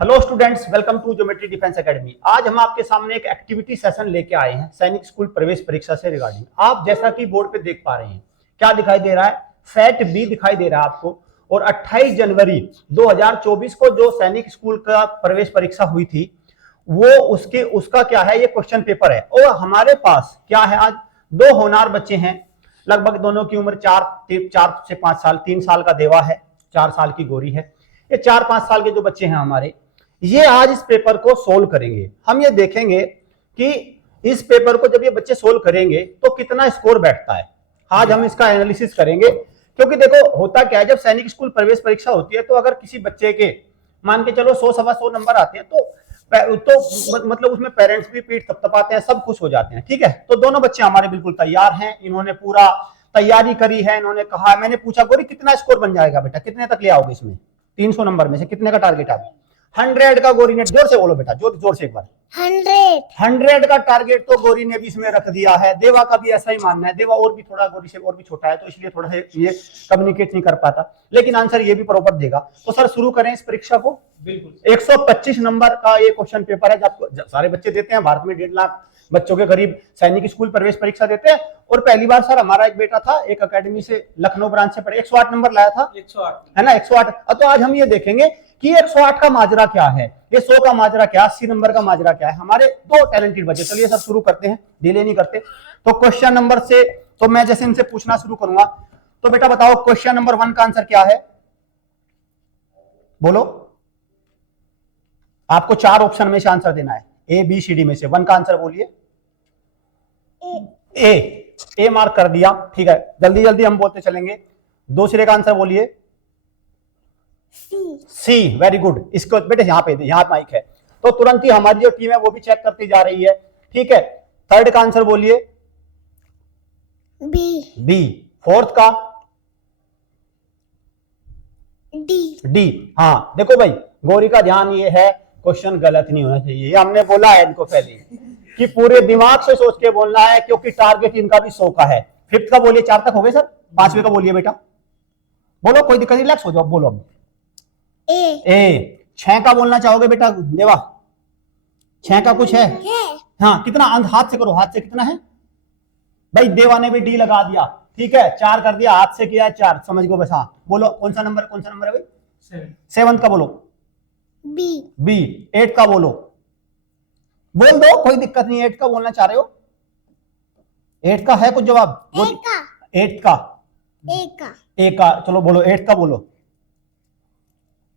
Hello students, welcome to geometry defence academy. आज हम आपके सामने एक एक्टिविटी सेशन लेके आए हैं सैनिक स्कूल प्रवेश परीक्षा से रिगार्डिंग। आप जैसा कि बोर्ड पे देख पा रहे हैं, क्या दिखाई दे रहा है, सेट बी दिखाई दे रहा है आपको। और 28 जनवरी 2024 को जो सैनिक स्कूल का प्रवेश परीक्षा हुई थी वो उसका क्या है, ये क्वेश्चन पेपर है। और हमारे पास क्या है, आज दो होनहार बच्चे हैं, लगभग दोनों की उम्र 4 से 5 साल, 3 साल का देवा है, 4 साल की गौरी है। ये 4-5 साल के जो बच्चे हैं हमारे, ये आज इस पेपर को सोल्व करेंगे। हम ये देखेंगे कि इस पेपर को जब ये बच्चे सोल्व करेंगे तो कितना स्कोर बैठता है। आज हम इसका एनालिसिस करेंगे, क्योंकि देखो होता क्या है, जब सैनिक स्कूल प्रवेश परीक्षा होती है तो अगर किसी बच्चे के मान के चलो 100-125 नंबर आते हैं तो मतलब उसमें पेरेंट्स भी पीठ थपथपाते हैं, सब खुश हो जाते हैं। ठीक है, तो दोनों बच्चे हमारे बिल्कुल तैयार हैं, इन्होंने पूरा तैयारी करी है। इन्होंने कहा, मैंने पूछा गोरी कितना स्कोर बन जाएगा बेटा, कितने तक ले आओगे इसमें, 300 नंबर में से कितने का टारगेट है? 100 का गोरी ने, जोर से बोलो बेटा, जोर से एक बार। 100 का टारगेट तो गोरी ने भी इसमें रख दिया है। देवा का भी ऐसा ही मानना है। देवा और भी थोड़ा गोरी से और भी छोटा है, तो इसलिए थोड़ा सा ये कम्युनिकेट नहीं कर पाता, लेकिन आंसर ये भी प्रॉपर देगा। तो सर शुरू करें इस परीक्षा को। बिल्कुल 125 नंबर का ये क्वेश्चन पेपर है। जब सारे बच्चे देते हैं, भारत में 1.5 लाख बच्चों के करीब सैनिक स्कूल प्रवेश परीक्षा देते हैं। और पहली बार सर हमारा एक बेटा था, एक अकेडमी से लखनऊ ब्रांच से पढ़े, 108 नंबर लाया था। 108 है ना, 108। तो आज हम ये देखेंगे कि 108 का माजरा क्या है, ये 100 का माजरा क्या, 80 नंबर का माजरा क्या है। हमारे दो टैलेंटेड बच्चे, चलिए सर शुरू करते हैं, डिले नहीं करते। तो क्वेश्चन नंबर से तो मैं जैसे इनसे पूछना शुरू करूंगा, तो बेटा बताओ क्वेश्चन नंबर 1 का आंसर क्या है, बोलो। आपको 4 ऑप्शन में से आंसर देना है, ए बी सी डी में से। 1 का आंसर बोलिए। ए मार्क कर दिया, ठीक है। जल्दी जल्दी हम बोलते चलेंगे। दूसरे का आंसर बोलिए। सी, वेरी गुड। इसको बेटे यहाँ पे, यहाँ माइक है, तो तुरंत ही हमारी जो टीम है वो भी चेक करती जा रही है। ठीक है, थर्ड का आंसर बोलिए। बी। फोर्थ का डी। हाँ देखो भाई, गौरी का ध्यान ये है, क्वेश्चन गलत नहीं होना चाहिए। ये हमने बोला है इनको पहले कि पूरे दिमाग से सोच के बोलना है, क्योंकि टारगेट इनका भी 100 का है। फिफ्थ का बोलिए। 4 तक हो गए सर, 5वें का बोलिए बेटा, बोलो, कोई दिक्कत नहीं, रिलैक्स हो जाओ, बोलो अब। ए। 6 का बोलना चाहोगे बेटा देवा? 6 का कुछ है? हाँ, कितना? हाथ से करो, हाथ से कितना है भाई? देवा ने भी डी लगा दिया, ठीक है। 4 कर दिया, हाथ से किया है 4, समझ गो बस। हाँ बोलो, कौन सा नंबर है भाई? 7 का बोलो। बी। 8 का बोलो, बोल दो, कोई दिक्कत नहीं। 8 का बोलना चाह रहे हो? 8 का है कुछ जवाब? 8 का ए का चलो बोलो, 8 का बोलो।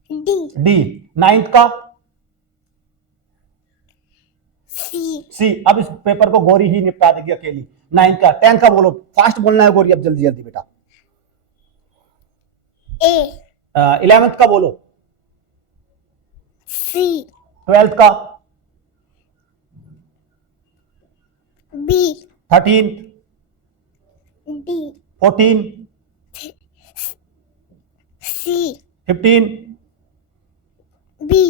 डी। 9th का सी। अब इस पेपर को गौरी ही निपटा देगी अकेली। 9th का। 10th का बोलो, फास्ट बोलना है गौरी, अब जल्दी जल्दी बेटा। 11th का बोलो। सी। 12th का बी। 13th D. 14 सी। 15 बी।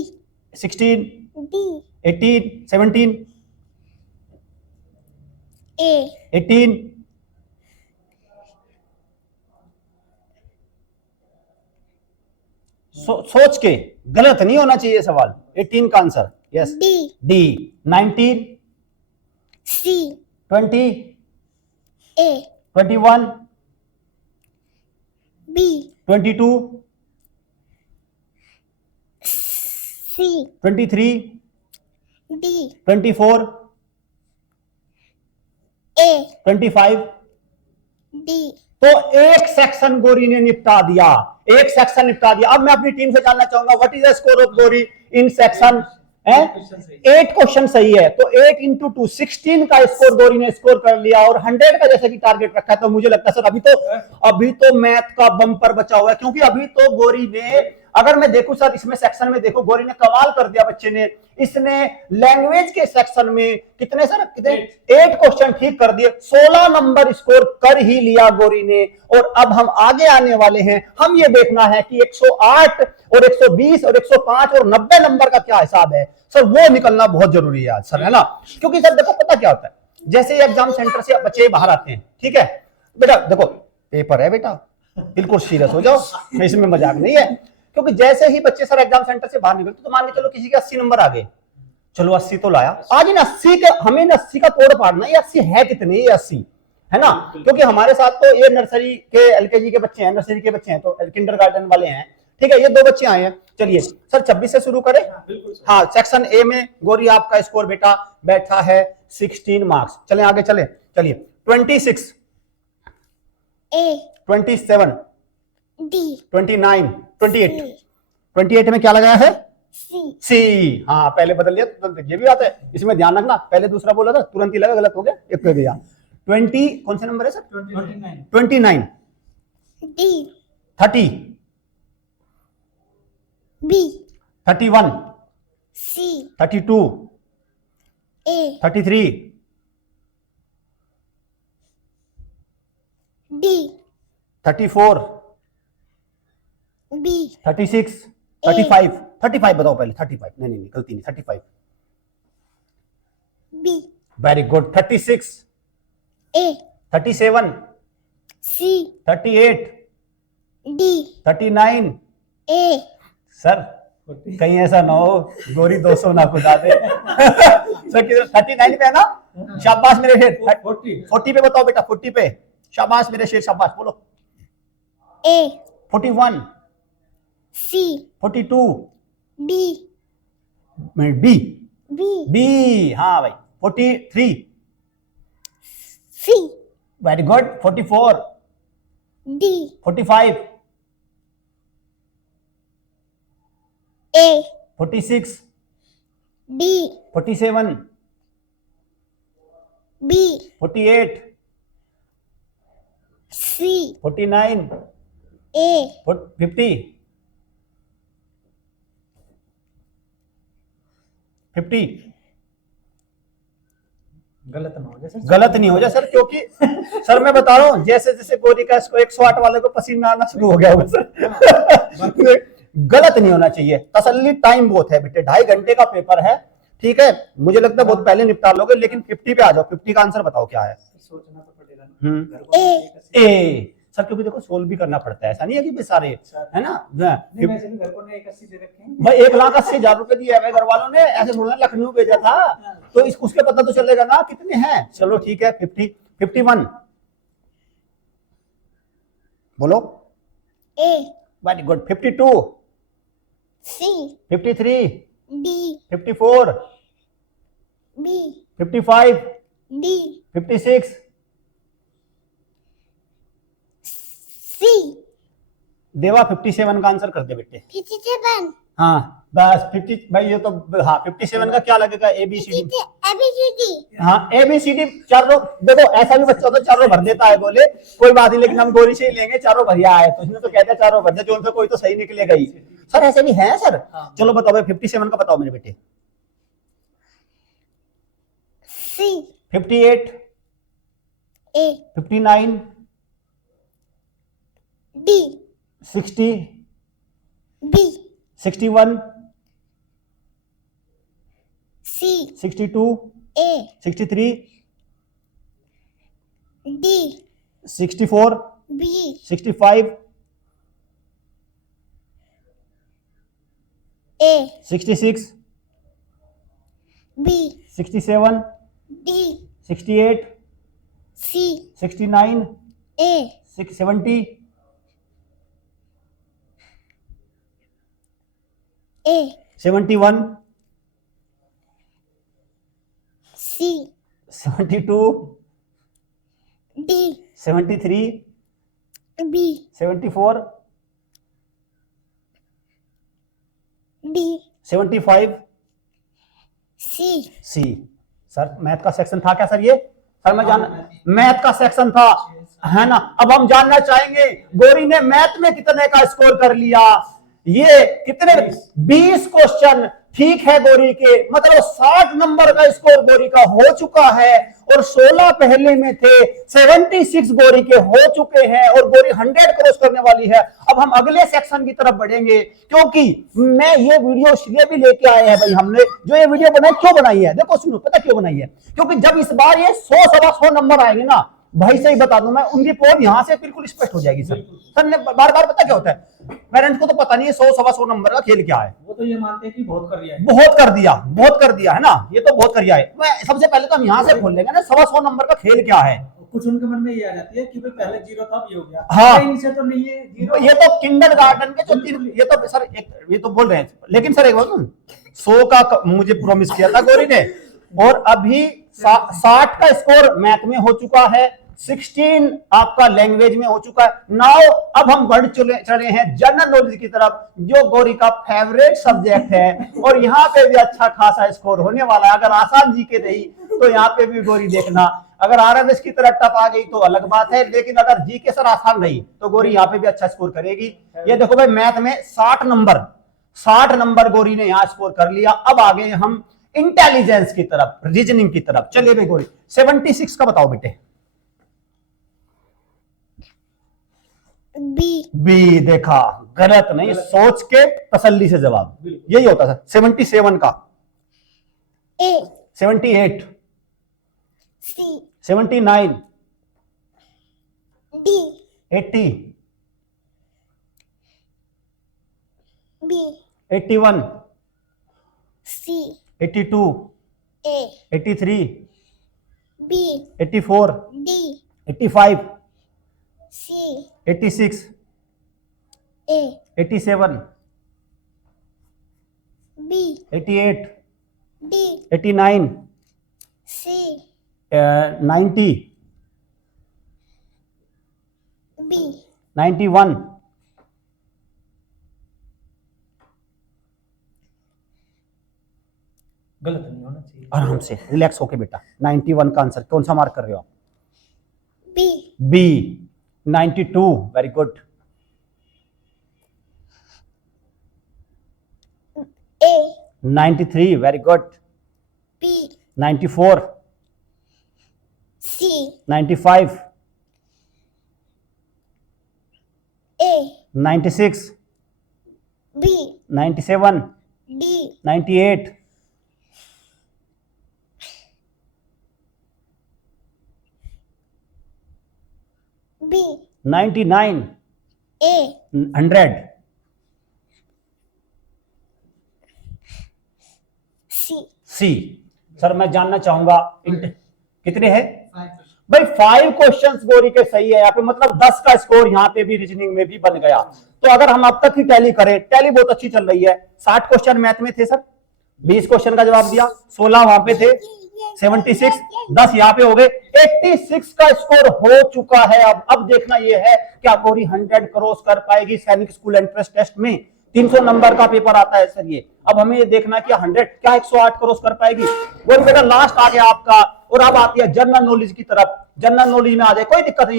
16 डी। 18 17 ए। 18 सोच के, गलत नहीं होना चाहिए सवाल। 18 का आंसर यस, डी। 19 सी। 20 ए। 21 बी। 22 सी। 23 डी। 24 ए। 25 डी। तो एक सेक्शन गौरी ने निपटा दिया, एक सेक्शन निपटा दिया। अब मैं अपनी टीम से जानना चाहूंगा, what is the score of Gauri in section? 8 question सही है, तो 8 इंटू 2 16 का स्कोर गौरी ने स्कोर कर लिया। और 100 का जैसे कि टारगेट रखा है, तो मुझे लगता है सर अभी तो मैथ का बम्पर बचा हुआ है, क्योंकि अभी तो गौरी ने, अगर मैं देखूं सर इसमें सेक्शन में देखो, गौरी ने कमाल कर दिया बच्चे ने। इसने लैंग्वेज के सेक्शन में कितने सर, कितने 8 क्वेश्चन ठीक कर दिए, 16 नंबर स्कोर कर ही लिया गौरी ने। और अब हम आगे आने वाले हैं, हम ये देखना है कि 108 और 120 और 105 और 90 नंबर का क्या हिसाब है सर, वो निकलना बहुत जरूरी है आज सर, है ना। क्योंकि सर देखो पता क्या होता है, जैसे एग्जाम सेंटर से बच्चे बाहर आते हैं, ठीक है बेटा, देखो पेपर है बेटा, बिल्कुल सीरियस हो जाओ, इसमें मजाक नहीं है। क्योंकि जैसे ही बच्चे सर एग्जाम सेंटर से बाहर निकलते तो मान के चलो किसी के 80 नंबर आ गए, चलो 80 तो लाया, आज इन 80 के हमें 80 का कोड पाड़ना है, ये 80 है कितने, ये 80 है ना, क्योंकि हमारे साथ तो ये नर्सरी के एलकेजी के बच्चे हैं, नर्सरी के बच्चे हैं, तो किंडरगार्टन वाले हैं, ठीक है, ये 2 बच्चे आए हैं। चलिए सर 26 से शुरू करें। हाँ, सेक्शन ए में गौरी आपका स्कोर बेटा बैठा है 16 मार्क्स। चले आगे चले, चलिए 26 A, 27 D, 29 28 28 में क्या लगाया है, C, सी। हाँ पहले बदल लिया, तुरंत ये भी आता है, इसमें ध्यान रखना, पहले दूसरा बोला था तुरंत ही लगा, गलत हो गया, एक पे गया। 20 कौन से नंबर है sir, 29 D, 30 B, 31 C, 32 A, 33 D, 34 B, 36 35 35 बताओ पहले, 35 नहीं गलती नहीं, 35 B, very good. 36 A, 37 C, 38 D, 39 A, sir कहीं ऐसा ना हो गोरी 200 ना खुदा दे सर 39 पे है ना, शाबाश मेरे शेर। 40 पे बताओ बेटा, 40 पे शाबाश मेरे शेर, शाबाश बोलो। A, 41 C, 42 D, B B, B, हाँ भाई 43 C, very good. 44 D, 45 A, 46 D, 47 B, 48 C, 49 A, 50 50 गलत ना हो जाए सर, गलत नहीं हो जाए सर, क्योंकि सर मैं बता रहा हूँ जैसे जैसे गोरी का इसको 108 वाले को पसीना आना शुरू हो गया होगा सर गलत नहीं होना चाहिए, तसल्ली टाइम बहुत है बेटे, 2.5 घंटे का पेपर है, ठीक है, मुझे लगता है बहुत पहले निपटा लोगे, लेकिन 50 पे आ जाओ। 50 का आंसर बताओ क्या है। सोचना तो पड़ेगा ना। घर को A, ए सर, क्योंकि देखो सोल्व भी करना पड़ता है, ऐसा नहीं है कि भी सारे है ना। नहीं, वैसे भी घर को ने 81 दे रखे हैं। भाई 1,80,000 रुपए दिए है घर वालों ने, ऐसे थोड़ा लखनऊ भेजा था, तो उसके पता तो चलेगा ना कितने हैं। चलो ठीक है 50 51 बोलो, A, very good. 52 C, 53 D, 54 B, 55 D, 56 C, देवा 57 का आंसर कर दे बेटे। 57, हाँ बस 50 भाई, ये तो हाँ 57 का क्या लगेगा, A B C D. ABCD, हाँ ए बी सी डी चारों, देखो ऐसा भी बच्चा तो चारों भर देता है, बोले कोई बात नहीं, लेकिन हम गोरी से ही लेंगे, चारों भरिया आए तो इसने तो कहते हैं चारों भर दे, जो उनसे कोई तो सही निकलेगा ही सर, ऐसे भी है सर। चलो बताओ भाई 57 का बताओ मेरे बेटे। C, 58 A, 59 D, 60 B, 61 C, 62 A, 63 D, 64 B, 65 A, 66 B, 67 D, 68 C, 69 A, 70 A, 71 C, 72 D, 73 B, 74 D, 75 C, C. Sir math का सेक्शन था क्या सर, ये सर मैं जाना मैथ का सेक्शन था है ना। अब हम जानना चाहेंगे गोरी ने मैथ में कितने का स्कोर कर लिया, ये कितने 20 क्वेश्चन ठीक है गोरी के, मतलब 60 नंबर का स्कोर गोरी का हो चुका है, और 16 पहले में थे, 76 गोरी के हो चुके हैं, और गोरी 100 क्रॉस करने वाली है। अब हम अगले सेक्शन की तरफ बढ़ेंगे, क्योंकि मैं ये वीडियो इसलिए भी लेके आए हैं भाई, हमने जो ये वीडियो बनाई क्यों बनाई है, देखो सुनो, पता क्यों बनाई है, क्योंकि जब इस बार ये 100 सवा 100 नंबर आएंगे ना, भाई सही बता दूं मैं, उनकी पोल यहाँ से बिल्कुल स्पष्ट हो जाएगी सर। सर ने बार बार पता क्या होता है, पेरेंट्स को तो पता नहीं है 100 सवा 100 नंबर का खेल क्या है। वो तो ये मानते हैं कि बहुत कर लिया है। बहुत कर दिया है ना, ये तो बहुत कर दिया है। मैं सबसे पहले तो हम यहाँ से खोल लेंगे ना, 100 नंबर का खेल क्या है। कुछ उनके मन में ये आ जाती है कि भाई पहले 0 था अब ये हो गया। हाँ। नहीं, इनसे तो नहीं है 0। ये तो किंडरगार्टन के जो तीन, ये तो सर ये तो बोल रहे हैं, लेकिन सर एक बात सुन, 100 का मुझे प्रॉमिस किया था गौरी ने, और अभी 60 का स्कोर मैथ में हो चुका है, 16 आपका लैंग्वेज में हो चुका है। नाउ अब हम बढ़ चले हैं जनरल नॉलेज की तरफ, जो गौरी का फेवरेट सब्जेक्ट है, और यहाँ पे भी अच्छा खासा स्कोर होने वाला है। अगर आसान जी के रही तो यहाँ पे भी गौरी देखना, अगर आरएमएस की तरह टप आ गई तो अलग बात है, लेकिन अगर जी के सर आसान रही तो गौरी यहाँ पे भी अच्छा स्कोर करेगी। ये देखो भाई, मैथ में 60 नंबर गौरी ने यहाँ स्कोर कर लिया। अब आ गए हम इंटेलिजेंस की तरफ, रीजनिंग की तरफ। चलिए भाई गौरी 76 का बताओ बेटे। बी देखा, गलत नहीं, सोच के तसल्ली से जवाब, यही होता है। 77 का, A 78, C 79, D 80, B 81, C 82, A 83, B 84, D 85, C 86, A 87, B 88, D 89, C 90, B 91, गलत नहीं होना चाहिए। आराम से रिलैक्स होके बेटा। 91 का आंसर कौन सा मार्क कर रहे हो आप? B B 92, very good. A 93, very good. B 94, C 95, A 96, B 97, D 98, B 99, A 100, C C. Sir मैं जानना चाहूंगा कितने हैं भाई? 5 क्वेश्चंस गौरी के सही है यहाँ पे, मतलब 10 का स्कोर यहाँ पे भी रीजनिंग में भी बन गया। तो अगर हम अब तक ही टैली करें, टैली बहुत अच्छी चल रही है। 60 क्वेश्चन मैथ में थे सर, 20 क्वेश्चन का जवाब दिया, 16 वहां पे थे, 76, 10 यहाँ पे हो गए, 86 का स्कोर हो चुका है। अब देखना ये है क्या गौरी 100 क्रॉस कर पाएगी सैनिक स्कूल एंट्रेंस टेस्ट में? 300 नंबर का पेपर आता है सर ये। अब हमें ये देखना कि 100 क्या 108 क्रॉस कर पाएगी? गौरी बेटा लास्ट आ गया आपका, और अब आती है जनरल नॉलेज की तरफ। जनरल नॉलेज में आ जाए, कोई दिक्कत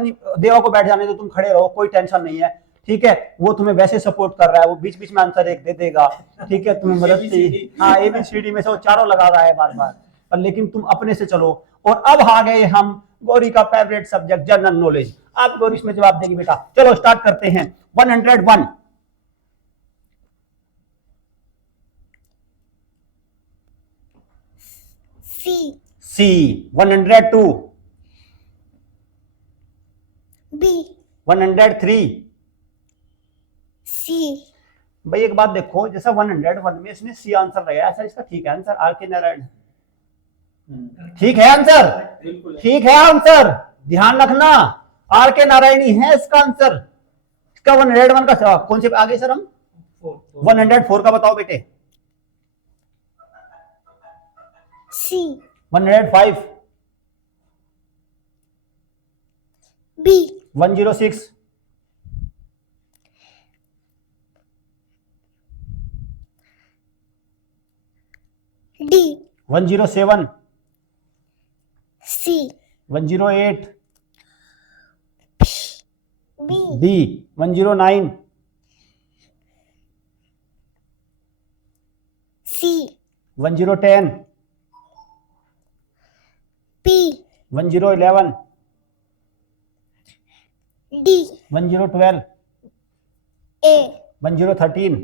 नहीं। देवा को बैठ जाने दो, तुम खड़े रहो, कोई टेंशन नहीं है, ठीक है। वो तुम्हें वैसे सपोर्ट कर रहा है, वो बीच बीच में आंसर एक दे देगा, ठीक है, तुम्हें मदद चाहिए। हाँ ABCD में से वो चारों लगा रहा है बार बार, पर लेकिन तुम अपने से चलो। और अब आ गए हम गौरी का फेवरेट सब्जेक्ट जनरल नॉलेज। आप गौरी इसमें जवाब देगी बेटा। चलो स्टार्ट करते हैं। 101, C 102, B 103। C भाई एक बात देखो, जैसा 101 में इसने सी आंसर लगाया, सर इसका ठीक है आंसर आर के नारायण। ठीक है आंसर, ठीक है आंसर, ध्यान रखना आर के नारायण ही है इसका आंसर। इसका 101 का कौन से आगे सर हम 104 का बताओ बेटे। C 105, B 106, D 107, C 108, B D 109, C 1010, P 1011, D 1012, A 1013,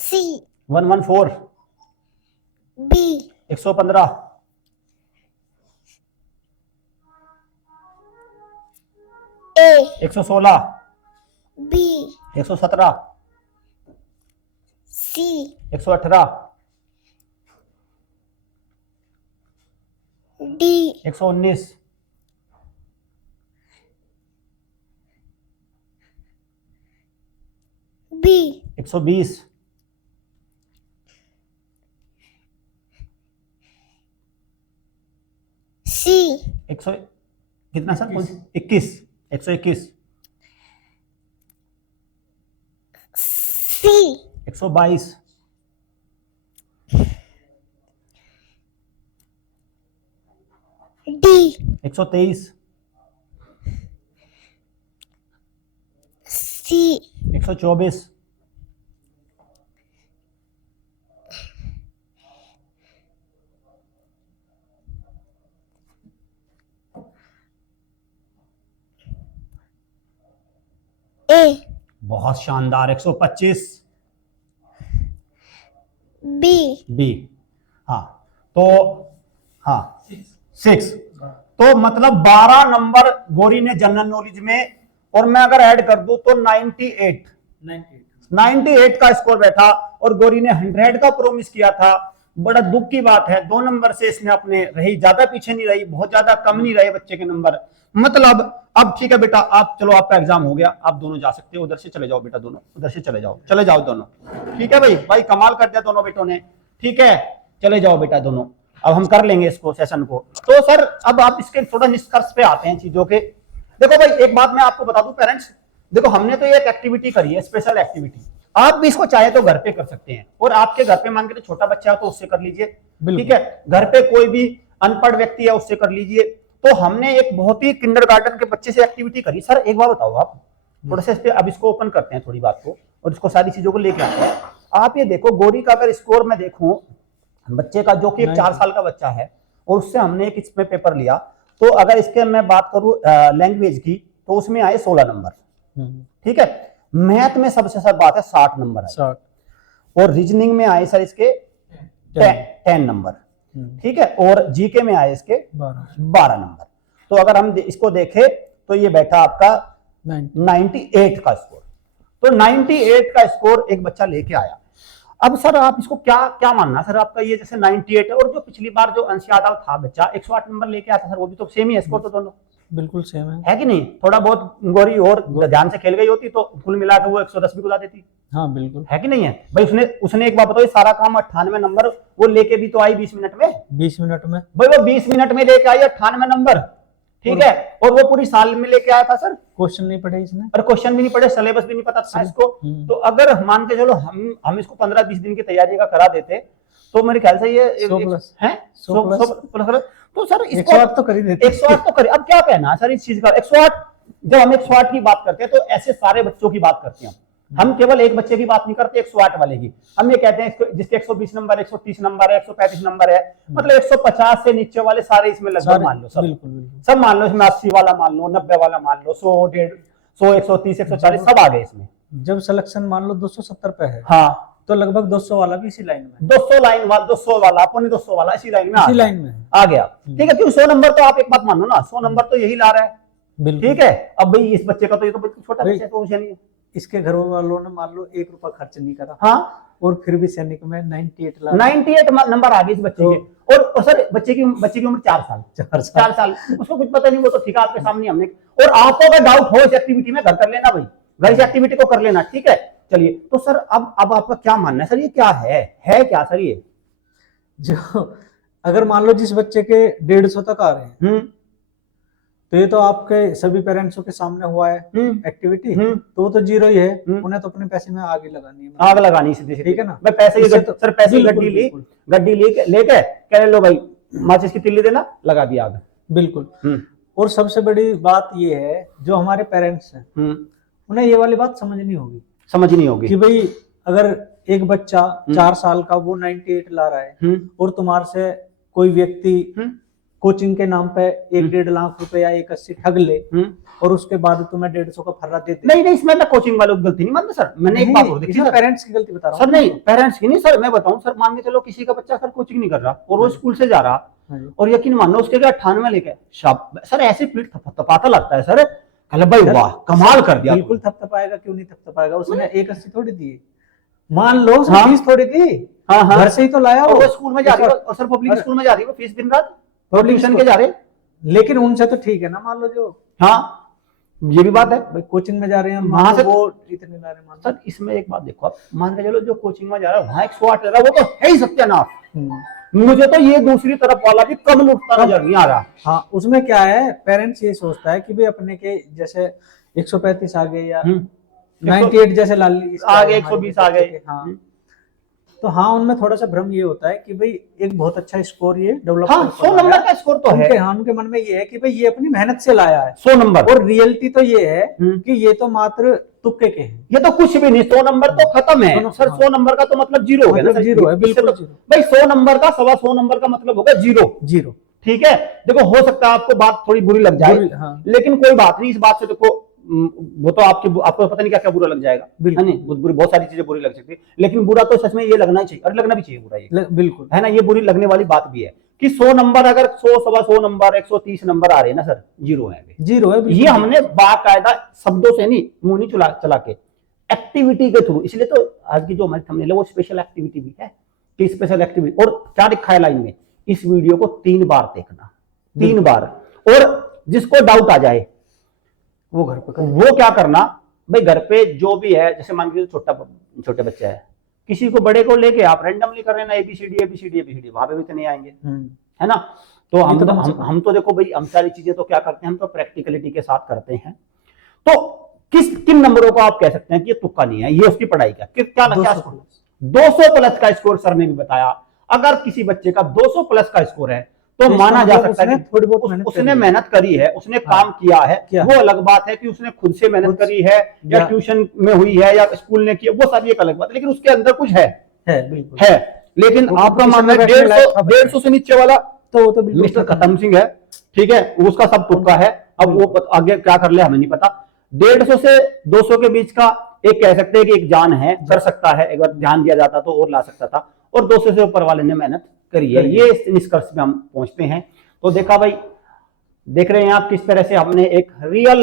C 114, 115, A, 116, B, 117, C, 118, D, 119, B, 120, C, 100 कितना sir? 21, 121, C, 122, D, 123, C, 124, A, बहुत शानदार, 125, B, बी। हाँ तो हाँ 6, तो मतलब 12 नंबर गौरी ने जनरल नॉलेज में, और मैं अगर ऐड कर दूं तो 98 98 का स्कोर बैठा, और गौरी ने 100 का प्रॉमिस किया था। बड़ा दुख की बात है, 2 नंबर से इसने अपने रही, ज्यादा पीछे नहीं रही, बहुत ज्यादा कम नहीं रहे बच्चे के नंबर। मतलब अब ठीक है बेटा, आप चलो, आपका एग्जाम हो गया, आप दोनों जा सकते हो, उधर से चले जाओ बेटा, दोनों उधर से चले जाओ, चले जाओ दोनों। ठीक है भाई, भाई कमाल कर दिया दोनों बेटों ने। ठीक है, चले जाओ बेटा दोनों, अब हम कर लेंगे इसको सेशन को। तो सर अब आप इसके थोड़ा निष्कर्ष पे आते हैं चीजों के। देखो भाई एक बात मैं आपको बता दूं पेरेंट्स, देखो हमने तो ये एक एक्टिविटी करी है, स्पेशल एक्टिविटी, आप भी इसको चाहे तो घर पे कर सकते हैं, और आपके घर पे मान के तो छोटा बच्चा है तो उससे कर लीजिए। ठीक है, घर पे कोई भी अनपढ़ व्यक्ति है उससे कर लीजिए। तो हमने एक बहुत ही किंडरगार्टन के बच्चे से एक्टिविटी करी। सर एक बात बताओ आप, थोड़ा सा इस पे अब इसको ओपन करते हैं थोड़ी बात को, और इसको सारी चीजों को लेके आते हैं। आप ये देखो, गौरी का अगर स्कोर मैं देखूं बच्चे का, जो कि एक 4 साल का बच्चा है, और उससे हमने एक इसमें पेपर लिया, तो अगर इसके मैं बात करूं लैंग्वेज की, तो उसमें आए 16 नंबर। ठीक है, मैथ में सबसे सर बात है 60 नंबर है, 60, और रीजनिंग में आए सर इसके 10 नंबर। ठीक है, और जीके में आए इसके 12 नंबर। तो अगर हम इसको देखें तो ये बैठा आपका 98 का स्कोर। तो 98 का स्कोर एक बच्चा लेके आया। अब सर आप इसको क्या क्या मानना सर आपका, ये जैसे 98 है, और जो पिछली बार जो अंश यादव था बच्चा 108 नंबर लेके आया था सर, वो भी तो सेम ही है स्कोर तो दोनों, बिल्कुल सेम है कि नहीं? थोड़ा बहुत गौरी और ध्यान से खेल गई होती तो कुल मिला के वो 110 भी गुला देती, हाँ बिल्कुल, है कि नहीं है भाई? उसने उसने एक बात बताओ, ये सारा काम 98 नंबर वो लेके भी तो आई 20 मिनट में। 20 मिनट में भाई वो 20 मिनट में लेके आई 98 नंबर। ठीक है, और वो पूरी साल में लेके आया था सर, क्वेश्चन नहीं पढ़े इसने, और क्वेश्चन भी नहीं पढ़े, सिलेबस भी नहीं पता था इसको। तो अगर मान के चलो हम इसको 15-20 दिन की तैयारी का करा देते, तो मेरे ख्याल से ये 100 प्लस है 100 प्लस। तो सर 108 तो कर ही देते, 108 तो करे। अब क्या कहना है सर इस चीज का? 108, जब हम 108 की बात करते हैं तो ऐसे सारे बच्चों की बात करते हैं हम केवल एक बच्चे की बात नहीं करते 108 वाले की। हम ये कहते हैं जिसके 120 नंबर, 130 नंबर है, 135 नंबर है, मतलब 150 से नीचे वाले सारे इसमें लगभग मान लो सब, बिल्कुल बिल्कुल, सब मान लो इसमें, 80 वाला मान लो, 90 वाला मान लो, 100, 150, 130, 140 सब आ गए इसमें। जब सिलेक्शन मान लो 270 पे है, हाँ, तो लगभग 200 वाला भी इसी लाइन में, 200 लाइन वाला, 200 वाला, अपने 200 वाला इसी लाइन में इसी लाइन में आ गया। ठीक है, क्योंकि 100 नंबर तो आप एक बात मानो ना, 100 नंबर तो यही ला रहा है। बिल्कुल। ठीक है, अब भाई इस बच्चे का तो ये तो छोटा भाई, बच्चा है, तो उसे नहीं है। इसके घर वालों ने मान लो 1 रुपया खर्च नहीं करा, हाँ, और फिर भी सैनिक में 98 ला 98 नंबर आ गए इस बच्चे के। और सर बच्चे की उम्र 4 साल, 4 साल, उसको कुछ पता नहीं, वो तो ठीक है आपके सामने हमने। और आपको अगर डाउट हो इस एक्टिविटी में, घर कर लेना भाई, घर इस एक्टिविटी को कर लेना। ठीक है, चलिए। तो सर अब आपका क्या मानना है सर, ये क्या है क्या सर ये? जो अगर मान लो जिस बच्चे के 150 तक आ रहे हैं, तो ये तो आपके सभी पेरेंट्सों के सामने हुआ है एक्टिविटी, तो वो तो 0 ही है, उन्हें तो अपने पैसे में आग ही लगानी है, आग लगानी सीधी, ठीक है ना? मैं पैसे की तो, सर पैसे गड्डी लेके कह लो भाई माचिस की तिल्ली देना, लगा दिया आग। बिल्कुल। और सबसे बड़ी बात ये है, जो हमारे पेरेंट्स हैं उन्हें ये वाली बात समझनी होगी कि भाई अगर एक बच्चा 4 साल का वो 98 ला रहा है, और तुम्हारे से कोई व्यक्ति कोचिंग के नाम पे 1-1.5 लाख रुपए या 180 ठग ले और उसके बाद तुम्हें 150 का फर्रा दे दे। नहीं नहीं, इसमें मैं कोचिंग वालों की गलती नहीं मानता सर, मैंने एक बात और देखी सर, पेरेंट्स की गलती बता रहा सर नहीं पेरेंट्स की नहीं सर, मैं बताऊं सर, मान के चलो किसी का बच्चा सर कोचिंग नहीं कर रहा और वो स्कूल से जा रहा और यकीन मानो उसके 98 लेके सर ऐसे पीठ थपथपाता लगता है सर, कल भाई वाह कमाल कर दिया। बिल्कुल थपथपाएगा, क्यों नहीं थपथपाएगा, उसने 180 थोड़ी दिए, मान लो फीस थोड़ी दी, घर से ही तो लाया, वो स्कूल में जा रही है और सर पब्लिक स्कूल में जा रही है, फीस दिन रात ट्यूशन के जा रहे, लेकिन उनसे तो ठीक है ना, मान लो जो, हाँ ये भी बात है, भाई कोचिंग में जा रहे हैं वहां से वो इतने ला रहे हैं। सर इसमें एक बात देखो आप, मान के चलो जो कोचिंग में जा रहा है वहां 108 ले रहा है, वो तो है ही सत्यानाश। मुझे तो ये दूसरी तरफ वाला भी कम लुटता नजर नहीं आ रहा। हाँ, उसमें क्या है, पेरेंट्स ये सोचता है कि भाई अपने के जैसे 135 आ गए या 98 जैसे लाली आ गए, 120 आ गए, हाँ, तो हाँ उनमें थोड़ा सा भ्रम ये होता है कि भाई एक बहुत अच्छा स्कोर ये डेवलप, हाँ 100 नंबर का स्कोर तो है, हाँ उनके मन में ये है कि भाई ये अपनी मेहनत से लाया है 100 नंबर, और रियलिटी तो ये है कि ये तो मात्र तुक्के के हैं, ये तो कुछ भी नहीं, 100 नंबर तो खत्म है सर, 100 नंबर का तो मतलब जीरो हो गया ना, जीरो है, बिल्कुल जीरो भाई 100 नंबर का 125 नंबर का मतलब होगा जीरो। ठीक है, देखो हो सकता है आपको बात थोड़ी बुरी लग जाए, लेकिन कोई बात नहीं, इस बात से देखो वो तो आपको पता नहीं क्या क्या बुरा लग जाएगा, है नहीं, बहुत सारी चीजें बुरी लग सकती है, लेकिन बुरा तो सच में ये लगना ही चाहिए और लगना भी चाहिए बुरा, ये बिल्कुल है ना, ये बुरी लगने वाली बात भी है कि 100 नंबर अगर 100-125 नंबर 130 नंबर आ रहे हैं ना सर, जीरो है, ये हमने बाकायदा शब्दों से नहीं, मुंह नहीं चला के, एक्टिविटी के थ्रू, इसलिए तो आज की जो हमारी थंबनेल है वो स्पेशल एक्टिविटी भी है कि स्पेशल एक्टिविटी, और क्या लिखा है लाइन में, इस वीडियो को 3 बार देखना, 3 बार, और जिसको डाउट आ जाए वो घर पे वो क्या करना, भाई घर पे जो भी है, जैसे मान के छोटे बच्चे है, किसी को बड़े को लेके आप रैंडमली कर लेना ABCD, वहां पे भी तो नहीं आएंगे, है ना, तो हम तो देखो भाई, हम सारी चीजें तो क्या करते हैं, हम तो प्रैक्टिकलिटी के साथ करते हैं, तो किन नंबरों को आप कह सकते हैं कि ये तुक्का नहीं है, ये उसकी पढ़ाई का क्या 200 प्लस का स्कोर सर ने भी बताया, अगर किसी बच्चे का 200 प्लस का स्कोर है तो माना जा सकता है थोड़ी बहुत उसने मेहनत करी है, उसने काम किया है, वो अलग बात है कि उसने खुद से मेहनत करी है या ट्यूशन में हुई है या स्कूल ने किया, वो सारी एक अलग बात है, लेकिन उसके अंदर कुछ है लेकिन आपका मानना है 150 से नीचे वाला तो मिस्टर खत्म सिंह है, ठीक है, उसका सब तुक्का है, अब वो आगे क्या कर ले हमें नहीं पता। 150 से 200 के बीच का एक कह सकते हैं कि एक जान है, कर सकता है, एक बार ध्यान दिया जाता तो और ला सकता था, और 200 से ऊपर वाले ने मेहनत करी है, ये निष्कर्ष पे हम पहुंचते हैं। तो देखा भाई, देख रहे हैं आप किस तरह से हमने एक रियल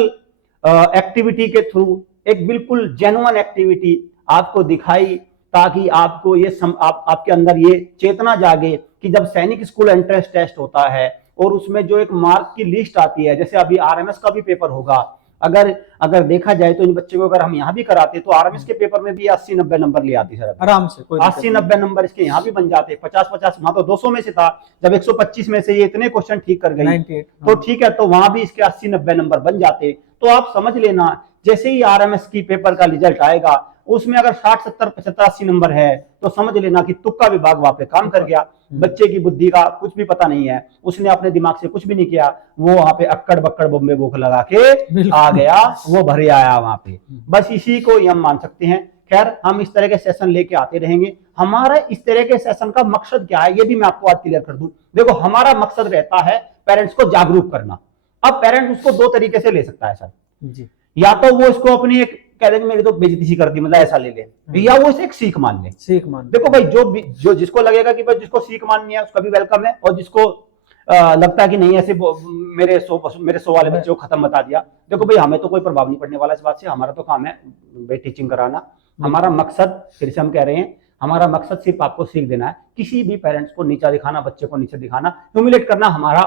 एक्टिविटी के थ्रू एक बिल्कुल जेन्युइन एक्टिविटी आपको दिखाई, ताकि आपको ये आपके अंदर ये चेतना जागे कि जब सैनिक स्कूल एंट्रेंस टेस्ट होता है और उसमें जो एक मार्क की लिस्ट आती है, जैसे अभी RMS का भी पेपर होगा, अगर देखा जाए तो इन बच्चों को अगर हम यहाँ भी कराते तो RMS के पेपर में भी 80-90 नंबर ले आती सर, आराम से 80-90 नंबर इसके यहाँ भी बन जाते, 50-50 वहां तो 200 में से था, जब 125 में से ये इतने क्वेश्चन ठीक कर गई तो ठीक है, तो वहां भी इसके 80-90 नंबर बन जाते। तो आप समझ लेना, जैसे ही RMS की पेपर का रिजल्ट आएगा उसमें अगर 60-70-75-80 नंबर है तो समझ लेना कि तुक्का विभाग वहां पे काम कर गया, बच्चे की बुद्धि का कुछ भी पता नहीं है, उसने अपने दिमाग से कुछ भी नहीं किया, वो वहां पे अक्कड़ बक्कड़ बम्बे भूख लगा के आ गया, वो भरे आया वहां पे, बस इसी को हम मान सकते हैं। खैर, हम इस तरह के सेशन लेके आते रहेंगे। हमारा इस तरह के सेशन का मकसद क्या है ये भी मैं आपको आज क्लियर कर दूं। देखो, हमारा मकसद रहता है पेरेंट्स को जागरूक करना। अब पेरेंट्स उसको 2 तरीके से ले सकता है सर जी, या तो वो इसको अपनी एक कह देंगे मेरी तो बेइज्जती सी कर दी, मतलब ऐसा ले ले, या वो इसे एक सीख मान ले। देखो भाई, जो जिसको लगेगा कि भाई जिसको सीख माननी है उसका भी वेलकम है, और जिसको लगता है कि नहीं ऐसे मेरे 100 वाले बच्चे को खत्म बता दिया, देखो भाई हमें तो कोई प्रभाव नहीं पड़ने वाला इस बात से, हमारा तो काम है भाई टीचिंग कराना। हमारा मकसद, फिर से हम कह रहे हैं, हमारा मकसद सिर्फ आपको सीख देना है, किसी भी पेरेंट्स को नीचा दिखाना, बच्चे को नीचे दिखाना, ह्यूमिलेट करना हमारा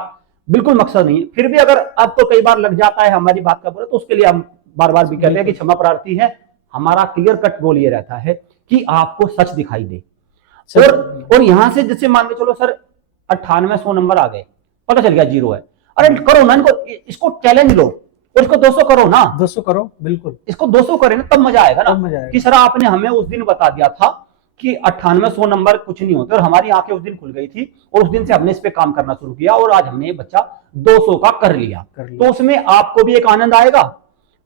बिल्कुल मकसद नहीं है। फिर भी अगर आपको कई बार लग जाता है हमारी बात का बुरा, तो उसके लिए हम बार बार भी कहते हैं कि क्षमा प्रार्थी है। हमारा क्लियर कट गोल ये रहता है कि आपको सच दिखाई दे, और यहां से जैसे मान के चलो सर 98-100 नंबर आ गए, पता चल गया जीरो है, अरे करो ना इनको, इसको चैलेंज लो और इसको 200 करो ना, 200 करो, बिल्कुल इसको 200 करें ना, तब मजा आएगा ना कि सर आपने हमें उस दिन बता दिया था कि 98-100 नंबर कुछ नहीं होते, और हमारी आंखें उस दिन खुल गई थी, और उस दिन से हमने इस पे काम करना शुरू किया, और आज हमने बच्चा 200 का कर लिया। तो उसमें आपको भी एक आनंद आएगा,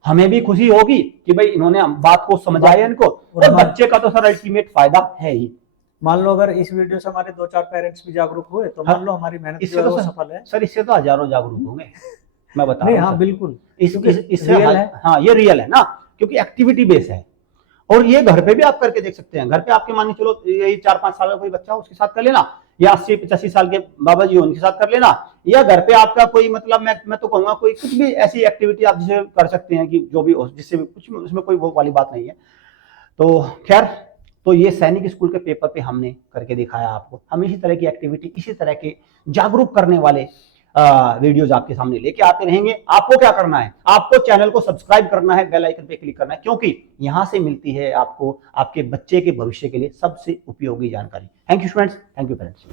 हमें भी खुशी होगी कि भाई इन्होंने बात को समझाया इनको, और बच्चे का तो सर अल्टीमेट फायदा है ही, मान लो अगर इस वीडियो से हमारे 2-4 पेरेंट्स भी जागरूक हुए तो हाँ, मान लो हमारी मेहनत जो इससे है तो वो सर- सफल है। सर इससे तो हजारों जागरूक होंगे, मैं बता नहीं रहा हूँ हाँ सर। बिल्कुल, इससे रियल हाँ, है। हाँ ये रियल है ना, क्योंकि एक्टिविटी बेस है। और ये घर पे भी आप करके देख सकते हैं। घर पे आपके मान के चलो यही 4-5 साल का कोई बच्चा हो उसके साथ कर लेना, या 80-85 साल के बाबा जी हो उनके साथ कर लेना, या घर पे आपका कोई मतलब मैं तो कहूंगा कोई कुछ भी ऐसी एक्टिविटी आप जिसे कर सकते हैं कि जो भी हो, जिससे कुछ उसमें कोई वो वाली बात नहीं है। तो खैर, तो ये सैनिक स्कूल के पेपर पे हमने करके दिखाया आपको। हम इसी तरह की एक्टिविटी, इसी तरह के जागरूक करने वाले वीडियोज आपके सामने लेके आते रहेंगे। आपको क्या करना है, आपको चैनल को सब्सक्राइब करना है, बेल आइकन पे क्लिक करना है, क्योंकि यहां से मिलती है आपको आपके बच्चे के भविष्य के लिए सबसे उपयोगी जानकारी। Thank you students, thank you parents.